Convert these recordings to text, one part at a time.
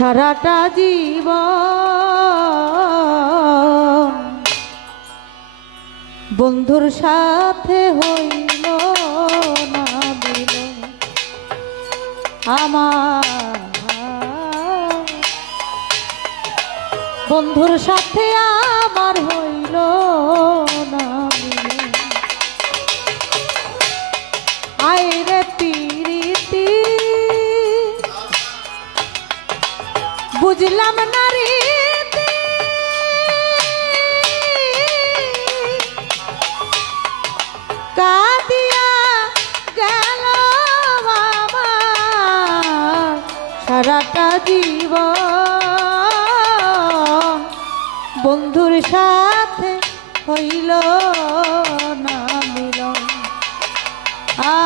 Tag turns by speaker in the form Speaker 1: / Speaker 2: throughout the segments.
Speaker 1: সারাটা জীব বন্ধুর সাথে হইল না দিল আমার বন্ধুর সাথে আমার বুঝলাম না রীতি কাঁদিয়া গেল আমার সারাটা জীবন। বন্ধুর সাথে হইল না মিলন।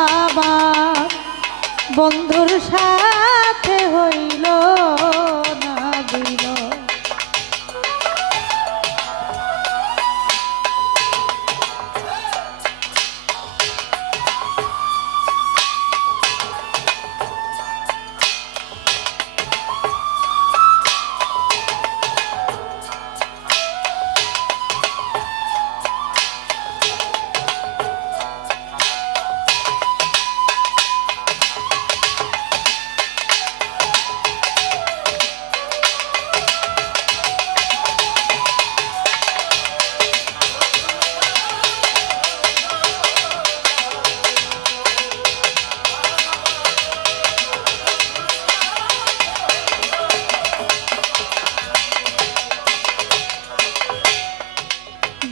Speaker 1: আবার বন্ধুর সাথে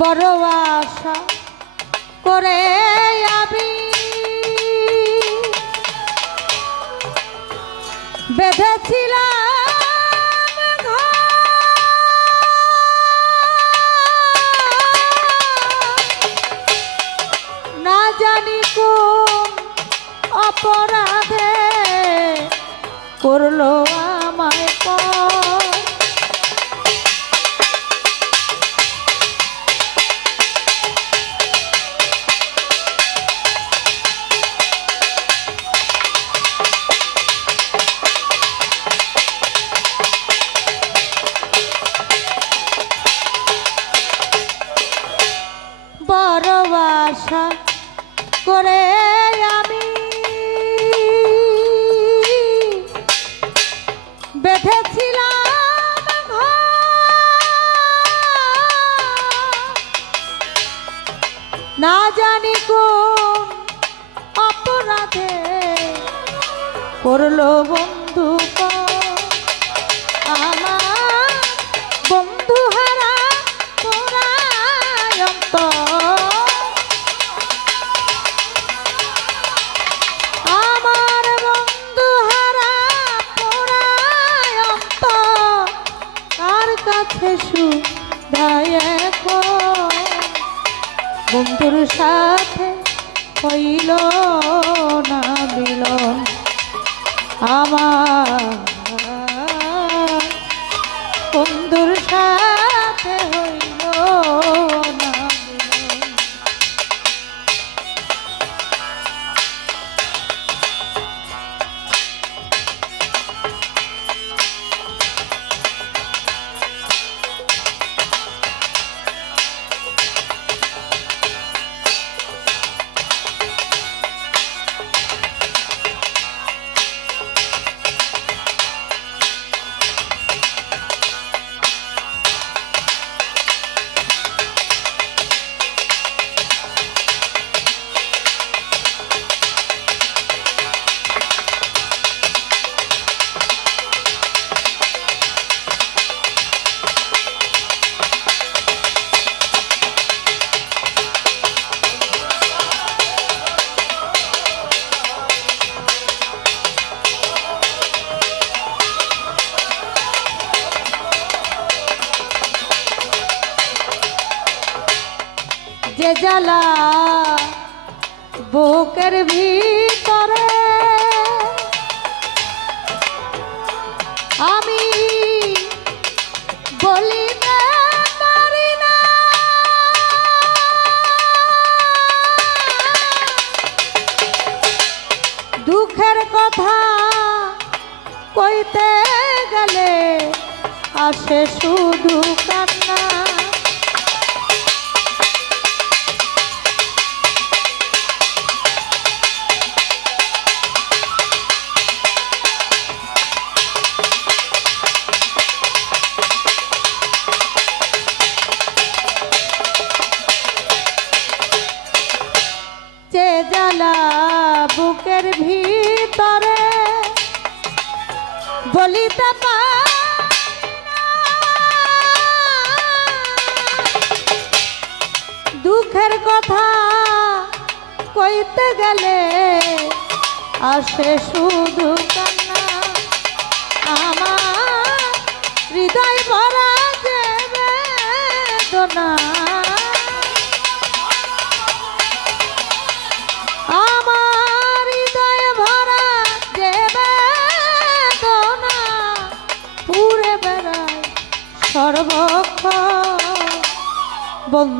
Speaker 1: বড় আশা করে আমি বেঁধেছিলাম। বন্ধুর সাথে হইল না মিলন। আমার বন্ধুর যে জ্বালা বুকের ভিতরে। আমি না। দুঃখের কথা কইতে গেলে আসে শুধু কান্না। দুঃখের কথা কইতে গেলে আসে শুধু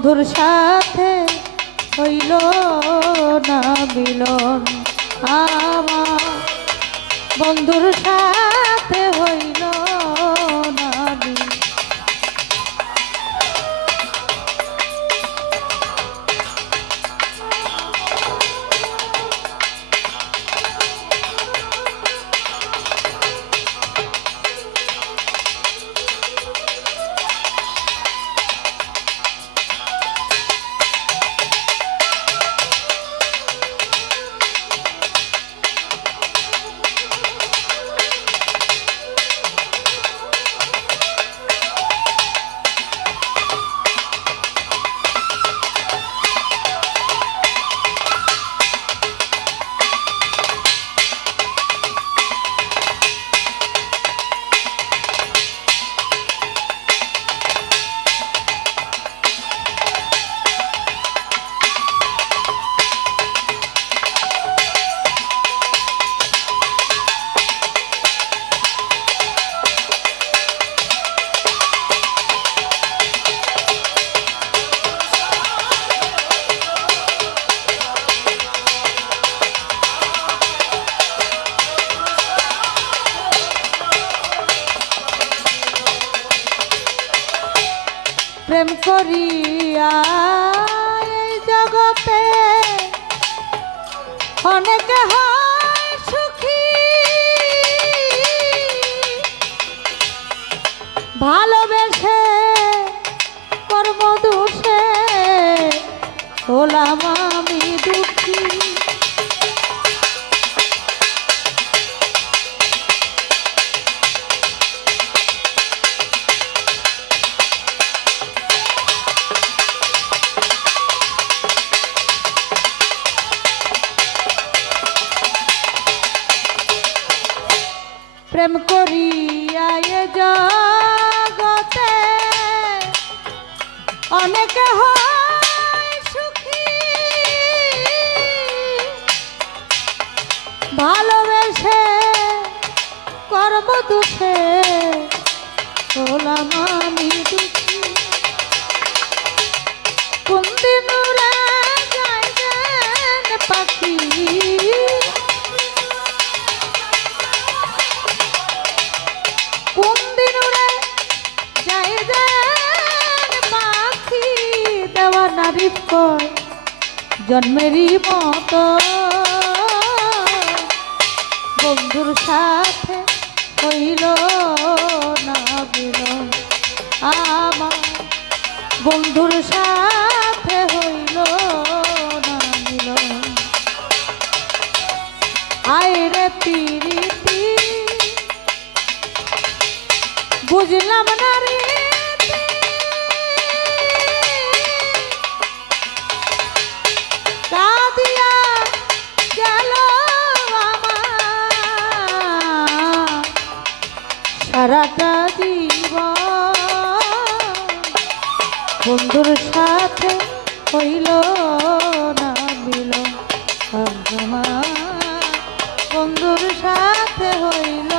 Speaker 1: বন্ধুর সাথে হইল না মিলন। আমার বন্ধুর সাথে করিয়া জগতে অনেকে হয় সুখী। ভালোবেসে কর্ম দোষে হলাম আমি দুঃখী। প্রেম করিয়া জগতে অনেকে হয় সুখী। ভালোবেসে কর্ম দুঃখে হলাম দুঃখী। কয় জন্মেরই মতো। বন্ধুর সাথে হইল না বিল আমার বন্ধুর সাথে সারাটা দিব বন্ধুর সাথে হইল না মিল বন্ধুর সাথে হইল